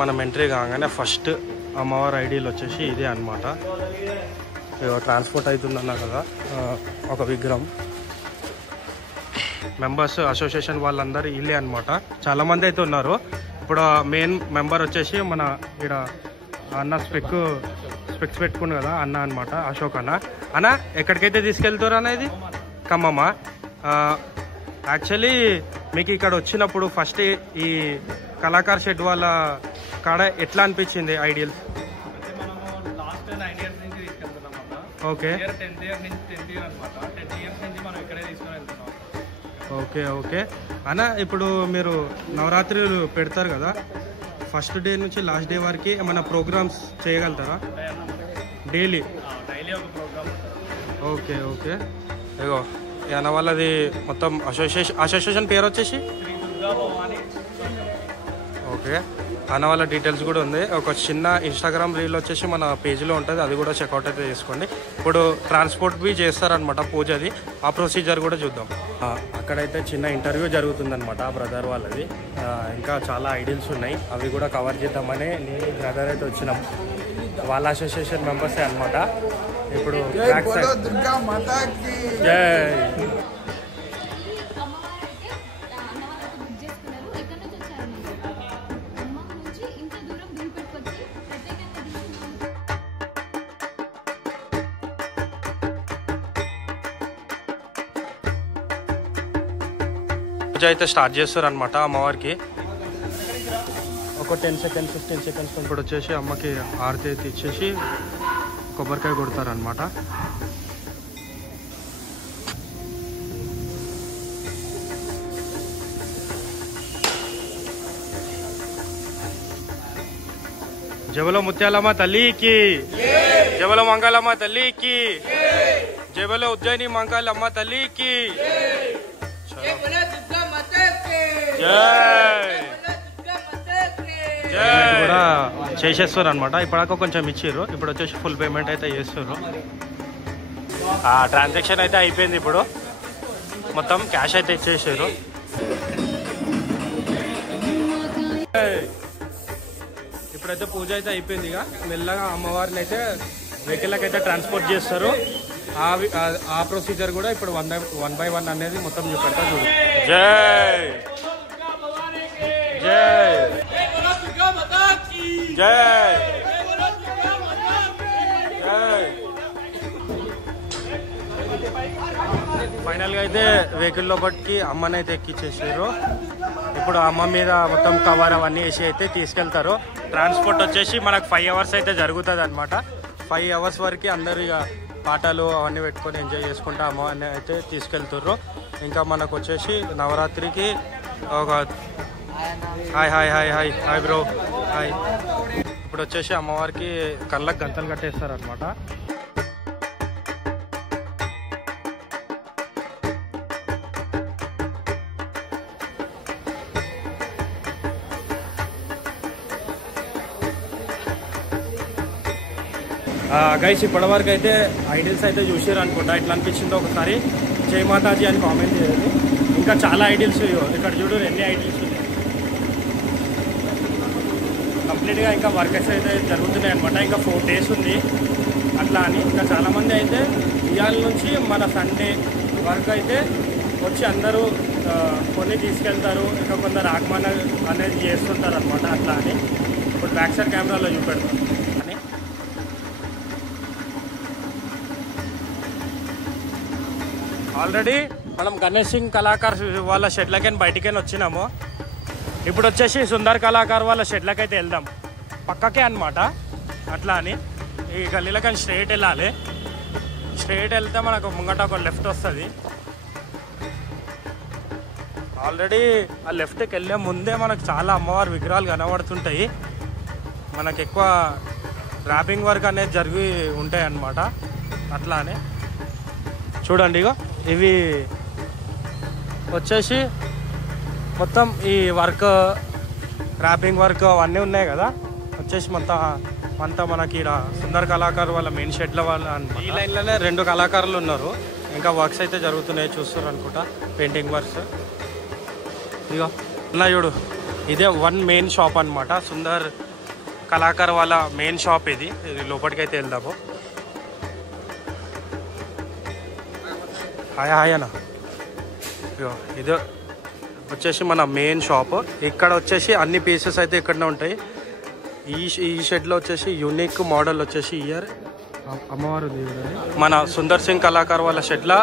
మనం ఎంట్రీ కాగానే ఫస్ట్ అమ్మవారి ఐడియాలు వచ్చేసి ఇదే అనమాట. ట్రాన్స్పోర్ట్ అవుతుందన్నా కదా ఒక విగ్రహం. మెంబర్స్ అసోసియేషన్ వాళ్ళందరూ ఇల్లే అనమాట. చాలామంది అయితే ఉన్నారు. ఇప్పుడు మెయిన్ మెంబర్ వచ్చేసి మన ఇక్కడ అన్న స్పెక్స్ పెట్టుకున్నాడు కదా అన్న అనమాట, అశోక్ అన్న. అన్న ఎక్కడికైతే తీసుకెళ్తారు అనేది ఖమ్మమా? యాక్చువల్లీ మీకు ఇక్కడ వచ్చినప్పుడు ఫస్ట్ ఈ కళాకార్ షెడ్ వాళ్ళ కాడ ఎట్లా అనిపించింది ఐడియల్? ఓకే ఓకే ఓకే అన్న, ఇప్పుడు మీరు నవరాత్రులు పెడతారు కదా, ఫస్ట్ డే నుంచి లాస్ట్ డే వరకు ఏమైనా ప్రోగ్రామ్స్ చేయగలుగుతారా? డైలీ? Okay okay. ఇగో అన్న వాళ్ళది మొత్తం అసోసియేషన్ పేరు వచ్చేసి ఓకే. అన్న వాళ్ళ డీటెయిల్స్ కూడా ఉంది. ఒక చిన్న ఇన్స్టాగ్రామ్ రీల్ వచ్చేసి మన పేజ్లో ఉంటుంది, అది కూడా చెక్అవుట్ అయితే చేసుకోండి. ఇప్పుడు ట్రాన్స్పోర్ట్ బి చేస్తారనమాట పూజది, ఆ ప్రొసీజర్ కూడా చూద్దాం. అక్కడైతే చిన్న ఇంటర్వ్యూ జరుగుతుందనమాట బ్రదర్ వాళ్ళది. ఇంకా చాలా ఐడియల్స్ ఉన్నాయి, అవి కూడా కవర్ చేద్దామని నేను బ్రదర్ అయితే వచ్చినాం. వాళ్ళ అసోసియేషన్ మెంబర్సే అనమాట. ఇప్పుడు పూజ అయితే స్టార్ట్ చేస్తారు అనమాట అమ్మవారికి. ఒక 10 సెకండ్స్ 15 సెకండ్స్ ఇప్పుడు వచ్చేసి అమ్మకి హారతి అయితే ఇచ్చేసి కొబ్బరికాయ కొడతారనమాట. జబలో ముత్యాలమ్మ తల్లికి, జబలో మంగళమ్మ తల్లికి, జబలో ఉజ్జయిని మంగళమ్మ తల్లికి కూడా చేసేస్తారు అనమాట. ఇప్పటిదాకా కొంచెం ఇచ్చారు, ఇప్పుడు వచ్చేసి ఫుల్ పేమెంట్ అయితే చేస్తారు. ట్రాన్సాక్షన్ అయితే అయిపోయింది, ఇప్పుడు మొత్తం క్యాష్ అయితే ఇచ్చేసారు. ఇప్పుడైతే పూజ అయితే అయిపోయింది. ఇక మెల్లగా అమ్మవారిని అయితే వెహికల్కి అయితే ట్రాన్స్పోర్ట్ చేస్తారు. ఆ ప్రొసీజర్ కూడా ఇప్పుడు వన్ బై వన్ అనేది మొత్తం చూపెడతా చూడు. జై జై జై జై. ఫైనల్గా అయితే వెహికల్ లోపలికి అమ్మని అయితే ఎక్కిచ్చేసారు. ఇప్పుడు అమ్మ మీద మొత్తం కవర్ అవన్నీ వేసి అయితే తీసుకెళ్తారు. ట్రాన్స్పోర్ట్ వచ్చేసి మనకు 5 అవర్స్ అయితే జరుగుతుంది అనమాట. 5 అవర్స్ వరకు అందరూ ఇక పాటలు అవన్నీ పెట్టుకొని ఎంజాయ్ చేసుకుంటూ అమ్మవారిని అయితే తీసుకెళ్తుర్రు. ఇంకా మనకు వచ్చేసి నవరాత్రికి ఒక hi hi hi hi hi bro hi. ఇప్పుడు వచ్చేసి అమ్మవారికి కళ్ళకు గంతలు కట్టేస్తారు అనమాట. గైస్ ఇప్పటివరకు అయితే ఐడియల్స్ అయితే చూసారు అనుకుంటా. ఇట్లా అనిపించిందో ఒకసారి జై మాతాజీ అని కామెంట్ చేయాలి. ఇంకా చాలా ఐడియల్స్ ఇక్కడ చూడు, ఎన్ని ఐడియల్స్ ఉన్నాయి కంప్లీట్గా. ఇంకా వర్కర్స్ అయితే జరుగుతున్నాయి అనమాట. ఇంకా 4 days ఉంది అట్లా అని. ఇంకా చాలామంది అయితే ఇవాళ నుంచి మన సండే వరకు అయితే వచ్చి అందరూ కొన్ని తీసుకెళ్తారు. ఇంకా కొందరు ఆగమన అనేది చేస్తుంటారు అనమాట అట్లా అని. ఇప్పుడు బ్యాక్ సైడ్ కెమెరాలో చూపెడతాం అని. ఆల్రెడీ మనం గణేష్ సింగ్ కళాకార్ వాళ్ళ షెడ్లకైనా బయటికైనా వచ్చినాము. ఇప్పుడు వచ్చేసి సుందర్ కళాకార్ వాళ్ళ షెడ్లకైతే వెళ్దాం, పక్కకే అనమాట అట్లా అని. ఈ గల్లీలకని స్ట్రైట్ వెళ్ళాలి. స్ట్రైట్ వెళ్తే మనకు ముంగట ఒక లెఫ్ట్ వస్తుంది. ఆల్రెడీ ఆ లెఫ్ట్కి వెళ్ళే ముందే మనకు చాలా అమ్మవారి విగ్రహాలు కనబడుతుంటాయి. మనకు ఎక్కువ ర్యాపింగ్ వర్క్ అనేది జరిగి ఉంటాయి అన్నమాట అట్లా అని. చూడండి ఇగో ఇవి వచ్చేసి మొత్తం ఈ వర్క్ ర్యాపింగ్ వర్క్ అవన్నీ ఉన్నాయి కదా. వచ్చేసి మొత్తం మనకి ఇక్కడ సుందర్ కళాకారు వాళ్ళ మెయిన్ షెడ్ల వాళ్ళ ఈ లైన్లోనే 2 కళాకారులు ఉన్నారు. ఇంకా వర్క్స్ అయితే జరుగుతున్నాయి, చూస్తారు అనుకుంటా పెయింటింగ్ వర్క్స్. ఇగో ఉన్నాయి చూడు, ఇదే 1 మెయిన్ షాప్ అనమాట సుందర్ కళాకారు వాళ్ళ మెయిన్ షాప్ ఇది లోపలికి అయితే వెళ్దాము. హాయ్ హాయ్ అన్న. ఇది వచ్చేసి మన మెయిన్ షాప్. ఇక్కడ వచ్చేసి అన్ని పీసెస్ అయితే ఇక్కడనే ఉంటాయి. ఈ షెడ్లో వచ్చేసి యూనిక్ మోడల్ వచ్చేసి ఇయర్ అమ్మవారు మన సుందర్ సింగ్ కళాకారు వాళ్ళ షెడ్లో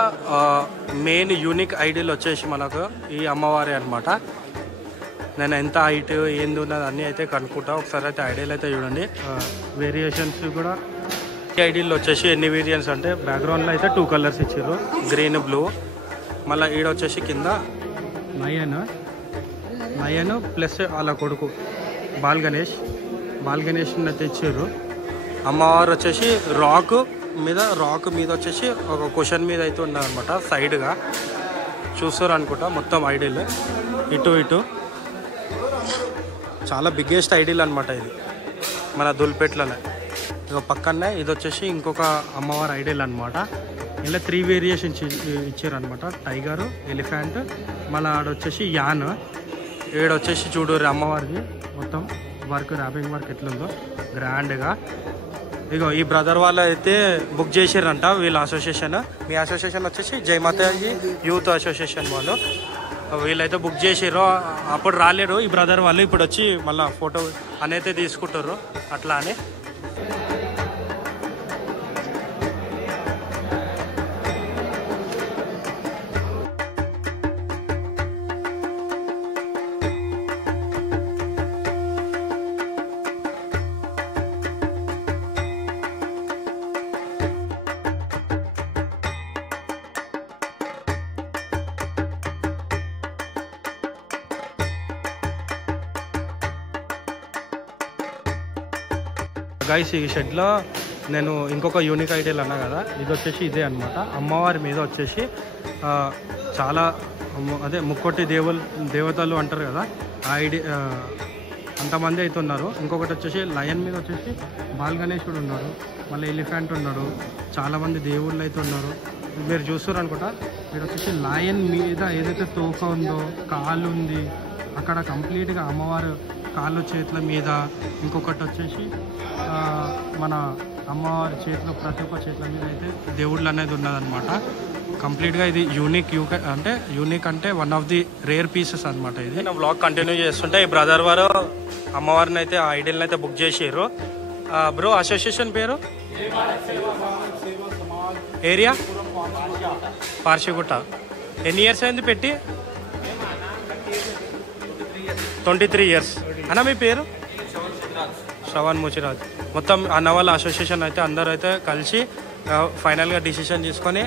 మెయిన్ యూనిక్ ఐడియల్ వచ్చేసి మనకు ఈ అమ్మవారి అనమాట. నేను ఎంత హైట్ ఏంది ఉన్నది అన్నీ అయితే కనుక్కుంటా. ఒకసారి అయితే ఐడియల్ అయితే చూడండి. వేరియేషన్స్ కూడా ఈ ఐడియల్ వచ్చేసి ఎన్ని వేరియంట్స్ అంటే బ్యాక్గ్రౌండ్లో అయితే 2 కలర్స్ ఇచ్చారు, గ్రీన్ బ్లూ. మళ్ళీ ఈడ వచ్చేసి కింద లయన్ ప్లస్ వాళ్ళ కొడుకు బాల్ గణేష్ అయితే ఇచ్చారు. అమ్మవారు వచ్చేసి రాక్ మీద వచ్చేసి ఒక క్వశ్చన్ మీద అయితే ఉన్నదన్నమాట. సైడ్గా చూస్తారు అనుకుంటా మొత్తం ఐడియల్ ఇటు చాలా బిగ్గెస్ట్ ఐడియల్ అనమాట ఇది మన దుల్పేట్లోనే. ఇక పక్కనే ఇది వచ్చేసి ఇంకొక అమ్మవారి ఐడియల్ అనమాట. ఇలా 3 వేరియేషన్స్ ఇచ్చారనమాట. టైగరు, ఎలిఫెంట్, మళ్ళీ ఆడొచ్చేసి యాన్. ఏడొచ్చేసి చూడరు అమ్మవారిది మొత్తం వర్క్, ర్యాపింగ్ వర్క్ ఎట్లుందో గ్రాండ్గా. ఇగో ఈ బ్రదర్ వాళ్ళు అయితే బుక్ చేసారంట వీళ్ళ అసోసియేషన్. మీ అసోసియేషన్ వచ్చేసి జయమాతాజీ యూత్ అసోసియేషన్ వాళ్ళు. వీళ్ళైతే బుక్ చేసారు. అప్పుడు రాలేరు ఈ బ్రదర్ వాళ్ళు, ఇప్పుడు వచ్చి మళ్ళీ ఫోటో అనేది తీసుకుంటారు అట్లా అని. గైస్ ఈ షెడ్లో నేను ఇంకొక యూనిక్ ఐడియల్ అన్నా కదా, ఇది వచ్చేసి ఇదే అనమాట. అమ్మవారి మీద వచ్చేసి చాలా అదే ముక్కోటి దేవతలు అంటారు కదా, అంతమంది అయితే ఉన్నారు. ఇంకొకటి వచ్చేసి లయన్ మీద వచ్చేసి బాల్ గణేశుడు ఉన్నాడు, మళ్ళీ ఎలిఫెంట్ ఉన్నాడు, చాలామంది దేవుళ్ళు అయితే ఉన్నారు. మీరు చూస్తారు అనుకుంటా. మీరు వచ్చేసి లయన్ మీద ఏదైతే తోక ఉందో, కాళ్ళు ఉంది అక్కడ కంప్లీట్గా అమ్మవారు కాళ్ళు చేతుల మీద. ఇంకొకటి వచ్చేసి మన అమ్మవారి చేతిలో ప్రతి ఒక్క చేతుల మీద అయితే దేవుళ్ళు అనేది ఉన్నదన్నమాట. కంప్లీట్గా ఇది యూనిక్ అంటే one of the rare pieces అనమాట. ఇది నా వ్లాగ్ కంటిన్యూ చేస్తుంటే ఈ బ్రదర్ వారు అమ్మవారిని అయితే ఆ ఐడియల్ని అయితే బుక్ చేసారు. బ్రో అసోసియేషన్ పేరు ఏరియా పార్షిగుట్ట. ఎన్ని ఇయర్స్ అయింది పెట్టి? 23 ఇయర్స్. అన్న మీ పేరు? శ్రవణ్ ముచిరాజ్. మొత్తం అన్న వాళ్ళ అసోసియేషన్ అయితే అందరూ అయితే కలిసి ఫైనల్గా డిసిషన్ తీసుకొని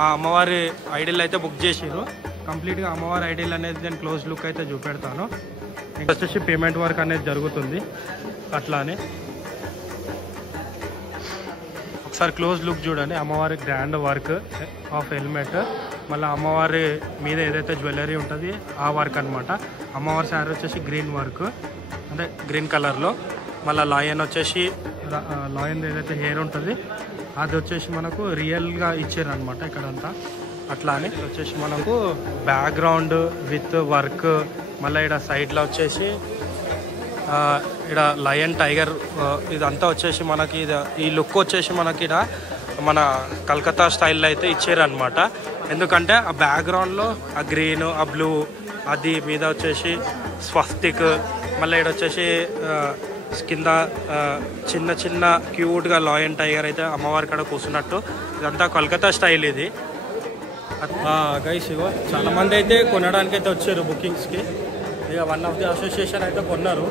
ఆ అమ్మవారి ఐడియల్ అయితే బుక్ చేసారు. కంప్లీట్గా అమ్మవారి ఐడియల్ అనేది నేను క్లోజ్ లుక్ అయితే చూపెడతాను. ఇంకా వచ్చేసి పేమెంట్ వర్క్ అనేది జరుగుతుంది అట్లా అని. ఒకసారి క్లోజ్ లుక్ చూడండి. అమ్మవారి గ్రాండ్ వర్క్ ఆఫ్ హెల్మెట్, మళ్ళీ అమ్మవారి మీద ఏదైతే జ్యువెలరీ ఉంటుంది ఆ వర్క్ అనమాట. అమ్మవారి శారీ వచ్చేసి గ్రీన్ వర్క్ అంటే గ్రీన్ కలర్లో. మళ్ళీ లాయన్ వచ్చేసి లాయన్ ఏదైతే హెయిర్ ఉంటుంది అది వచ్చేసి మనకు రియల్గా ఇచ్చారనమాట ఇక్కడంతా అట్లా అని. వచ్చేసి మనకు బ్యాక్గ్రౌండ్ విత్ వర్క్. మళ్ళీ ఇక్కడ సైడ్లో వచ్చేసి ఇక్కడ లయన్ టైగర్ ఇదంతా వచ్చేసి మనకి ఈ లుక్ వచ్చేసి మనకి ఇక్కడ మన కలకత్తా స్టైల్లో అయితే ఇచ్చారనమాట. ఎందుకంటే ఆ బ్యాక్గ్రౌండ్లో ఆ గ్రీన్ ఆ బ్లూ అది మీద వచ్చేసి స్వస్తిక్, మళ్ళీ ఇక్కడ వచ్చేసి కింద చిన్న చిన్న క్యూట్గా లాయన్ టైగర్ అయితే అమ్మవారి కాడ కూర్చున్నట్టు. ఇదంతా కలకత్తా స్టైల్ ఇది గైస్. ఇగో చాలామంది అయితే కొనడానికి అయితే వచ్చారు బుకింగ్స్కి. ఇక వన్ ఆఫ్ ది అసోసియేషన్ అయితే కొన్నారు.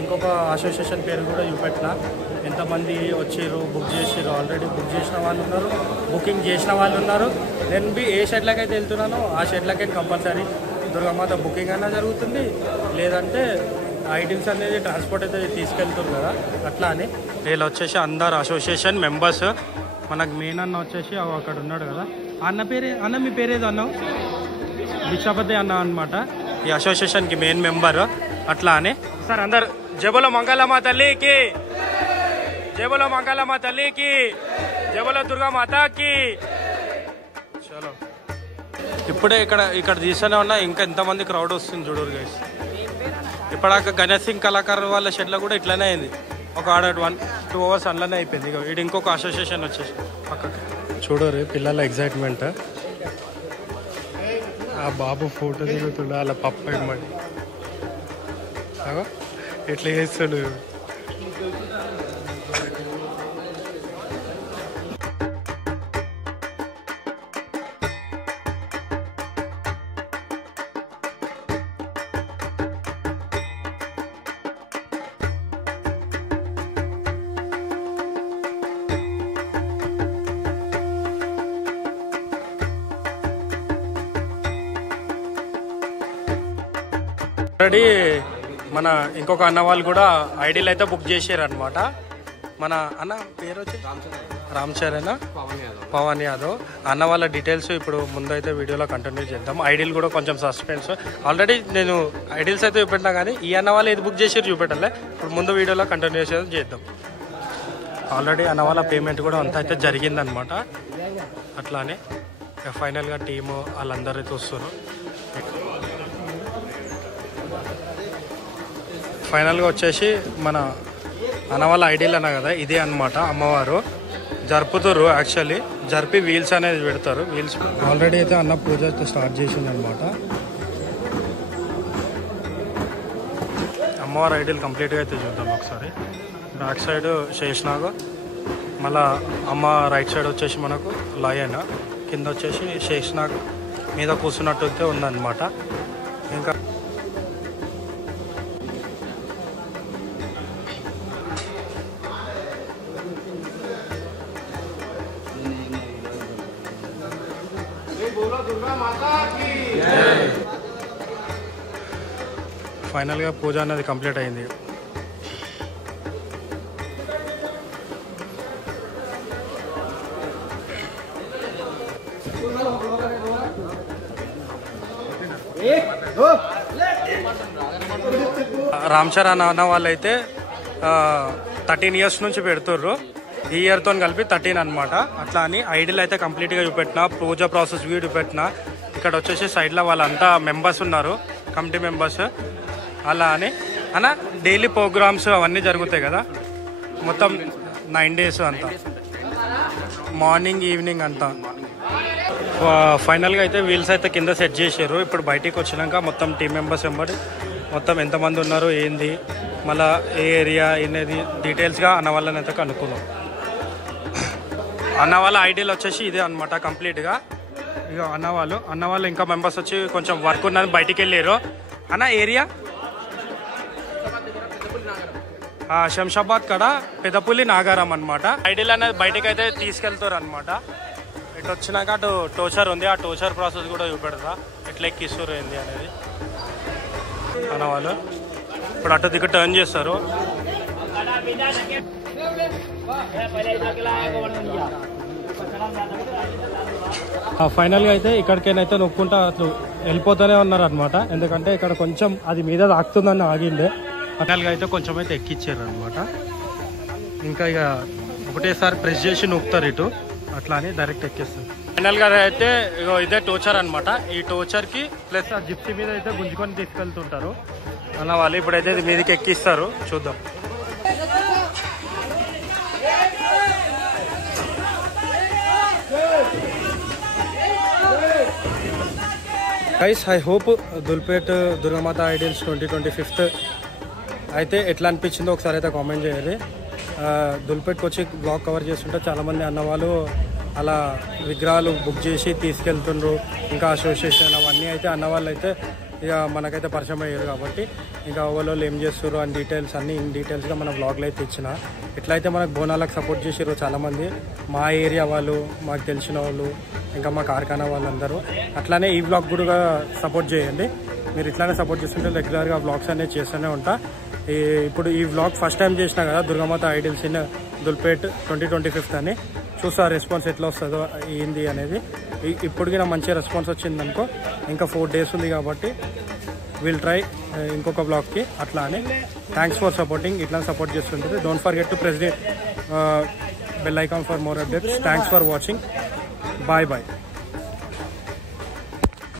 ఇంకొక అసోసియేషన్ పేరు కూడా చూపెట్టిన. ఎంతమంది వచ్చారు బుక్ చేసారు, ఆల్రెడీ బుక్ చేసిన వాళ్ళు ఉన్నారు, బుకింగ్ చేసిన వాళ్ళు ఉన్నారు. నేను ఏ షెడ్లకి అయితే వెళ్తున్నానో ఆ షెడ్లకైతే కంపల్సరీ దుర్గామాత బుకింగ్ అయినా జరుగుతుంది, లేదంటే ఐటమ్స్ అనేది ట్రాన్స్పోర్ట్ అయితే తీసుకెళ్తారు కదా అట్లా అని. వీళ్ళు వచ్చేసి అందరు అసోసియేషన్ మెంబర్స్. మనకు మెయిన్ అన్న వచ్చేసి అక్కడ ఉన్నాడు కదా అన్న పేరే. అన్న మీ పేరేదో అన్నావు? భిక్షాపతి అన్న అనమాట ఈ అసోసియేషన్కి మెయిన్ మెంబర్ అట్లా అని. సార్ అందరు జబలో మంగళమ్మ తల్లికి, జబలో మంగళమ్మ తల్లికి, జబలో దుర్గామాతకి. చలో ఇప్పుడే ఇక్కడ తీస్తూనే ఉన్నా. ఇంకా ఎంతమంది క్రౌడ్ వస్తుంది చూడరు గైస్. ఇప్పటిదాకా గణేష్ సింగ్ కళాకారు వాళ్ళ షెడ్లో కూడా ఇట్లానే అయింది. ఒక 1-2 అవర్స్ అందులోనే అయిపోయింది. ఇక వీడు ఇంకొక అసోసియేషన్ వచ్చేసి పక్కకి చూడరు పిల్లల ఎగ్జైట్మెంట్. ఆ బాబు ఫోటో దిగుతుండే అలా పప్పు ఇమ్మడి ఎట్లా చేస్తాడు. ఆల్రెడీ మన ఇంకొక అన్న వాళ్ళు కూడా ఐడీలు అయితే బుక్ చేసారు అనమాట. మన అన్న పేరు వచ్చి రామ్ చరణ్, పవన్ యాదవ్ అన్న వాళ్ళ డీటెయిల్స్ ఇప్పుడు ముందైతే వీడియోలో కంటిన్యూ చేద్దాం. ఐడీలు కూడా కొంచెం సస్పెన్స్. ఆల్రెడీ నేను ఐడీల్స్ అయితే చూపెట్టినా కానీ ఈ అన్న వాళ్ళు ఏది బుక్ చేసారు చూపెట్టాలి. ఇప్పుడు ముందు వీడియోలో కంటిన్యూ చేద్దాం. ఆల్రెడీ అన్న వాళ్ళ పేమెంట్ కూడా అంతా అయితే జరిగిందనమాట. అట్లానే ఫైనల్గా టీము వాళ్ళందరూ అయితే వస్తారు. ఫైనల్గా వచ్చేసి మన అన్న వాళ్ళ ఐడీలు అన్నా కదా ఇదే అనమాట. అమ్మవారు జరుపుతారు, యాక్చువల్లీ జరిపి వీల్స్ అనేది పెడతారు. వీల్స్ ఆల్రెడీ అయితే అన్న పూజ స్టార్ట్ చేసింది అనమాట. అమ్మవారి ఐడీలు కంప్లీట్గా అయితే చూద్దాం ఒకసారి. బ్యాక్ సైడ్ శేషనాగ్, మళ్ళా అమ్మ రైట్ సైడ్ వచ్చేసి మనకు లయన్, కింద వచ్చేసి శేషనాగ్ మీద కూర్చున్నట్టు అయితే ఉందన్నమాట. ఇంకా ఫైనల్గా పూజ అనేది కంప్లీట్ అయింది. రామ్ చరణ్ అన్న వాళ్ళైతే 13 ఇయర్స్ నుంచి పెడుతుర్రు. ఈ ఇయర్తో కలిపి 13 అనమాట. అట్లా అని ఐడీలు అయితే కంప్లీట్గా చూపెట్టిన, పూజ ప్రాసెస్ వీడియో చూపెట్టిన. ఇక్కడ వచ్చేసి సైడ్లో వాళ్ళంతా మెంబర్స్ ఉన్నారు, కమిటీ మెంబర్స్. అలా అని అన్న డైలీ ప్రోగ్రామ్స్ అవన్నీ జరుగుతాయి కదా, మొత్తం 9 days అంతా, మార్నింగ్ ఈవినింగ్ అంతా. ఫైనల్గా అయితే వీల్స్ అయితే కింద సెట్ చేసారు. ఇప్పుడు బయటికి వచ్చినాక మొత్తం టీం మెంబర్స్ వెంబడి మొత్తం ఎంతమంది ఉన్నారు ఏంది, మళ్ళీ ఏ ఏరియా అనేది డీటెయిల్స్గా అన్న వాళ్ళని అయితే కనుక్కున్నాం. అన్న వాళ్ళ ఐడీలు వచ్చేసి ఇదే అనమాట కంప్లీట్గా. ఇక అన్న వాళ్ళు ఇంకా మెంబర్స్ వచ్చి కొంచెం వర్క్ ఉన్నది బయటికి వెళ్ళారు. అన్న ఏరియా శంషాబాద్ కాడ పెదపుల్లి నాగారం అనమాట. ఐడీలు అనేది బయటకు అయితే తీసుకెళ్తారు అనమాట. ఇటు వచ్చినాక అటు టోచర్ ఉంది, ఆ టోచర్ ప్రాసెస్ కూడా చూపెడతా ఎట్లా ఎక్కిస్తారు ఏంది అనేది. అన్న వాళ్ళు ఇప్పుడు అటు దిక్కు టర్న్ చేస్తారు. ఫైనల్గా అయితే ఇక్కడికైనా నొక్కుంటా అట్లు వెళ్ళిపోతూనే ఉన్నారు అనమాట. ఎందుకంటే ఇక్కడ కొంచెం అది మీద తాకుతుందని ఆగిండే. ఫైనల్గా అయితే కొంచెం అయితే ఎక్కిచ్చారు అనమాట. ఇంకా ఇక ఒకటేసారి ప్రెస్ చేసి నొక్కుతారు ఇటు, అట్లా అని డైరెక్ట్ ఎక్కిస్తారు. ఫైనల్గా అయితే ఇదే టోచర్ అనమాట. ఈ టోచర్కి ప్లస్ ఆ జిప్సీ మీద అయితే గుంజుకొని తీసుకెళ్తుంటారు అన్న వాళ్ళు. ఇప్పుడైతే ఇది మీదకి ఎక్కిస్తారు, చూద్దాం. Guys I hope Dhoolpet Durgamata ideals 2025 అయితే ఎట్లా అనిపించిందో ఒకసారి అయితే కామెంట్ చేయాలి. దుల్పేట్కి వచ్చి బ్లాగ్ కవర్ చేస్తుంటే చాలామంది అన్నవాళ్ళు అలా విగ్రహాలు బుక్ చేసి తీసుకెళ్తుండ్రు. ఇంకా అసోసియేషన్ అవన్నీ అయితే అన్నవాళ్ళు అయితే ఇక మనకైతే పరిచయం అయ్యారు కాబట్టి ఇంకా వాళ్ళు ఏం చేస్తారు అని డీటెయిల్స్ అన్నీ ఇన్ డీటెయిల్స్గా మన బ్లాగ్లో అయితే ఇచ్చిన. ఎట్లయితే మనకు బోనాలకు సపోర్ట్ చేసారు చాలామంది, మా ఏరియా వాళ్ళు, మాకు తెలిసిన వాళ్ళు, ఇంకా మా కార్ఖానా వాళ్ళందరూ. అట్లానే ఈ బ్లాగ్ కూడా సపోర్ట్ చేయండి. మీరు ఇట్లానే సపోర్ట్ చేస్తుంటే రెగ్యులర్గా బ్లాగ్స్ అనేది చేస్తూనే ఉంటా. ఇప్పుడు ఈ బ్లాగ్ ఫస్ట్ టైం చేసినా కదా, దుర్గామాత ఐడియల్స్ ఇన్ దుల్పేట్ 2025 అని. చూస్తా రెస్పాన్స్ ఎట్లా వస్తుందో ఏంది అనేది. ఇప్పటికి నా మంచి రెస్పాన్స్ వచ్చిందనుకో, ఇంకా 4 days ఉంది కాబట్టి విల్ ట్రై ఇంకొక బ్లాగ్కి. అట్లా అని థ్యాంక్స్ ఫర్ సపోర్టింగ్. ఇట్లా సపోర్ట్ చేస్తుంటుంది. Don't forget to press the bell icon for more updates. Thanks for watching. Bye bye.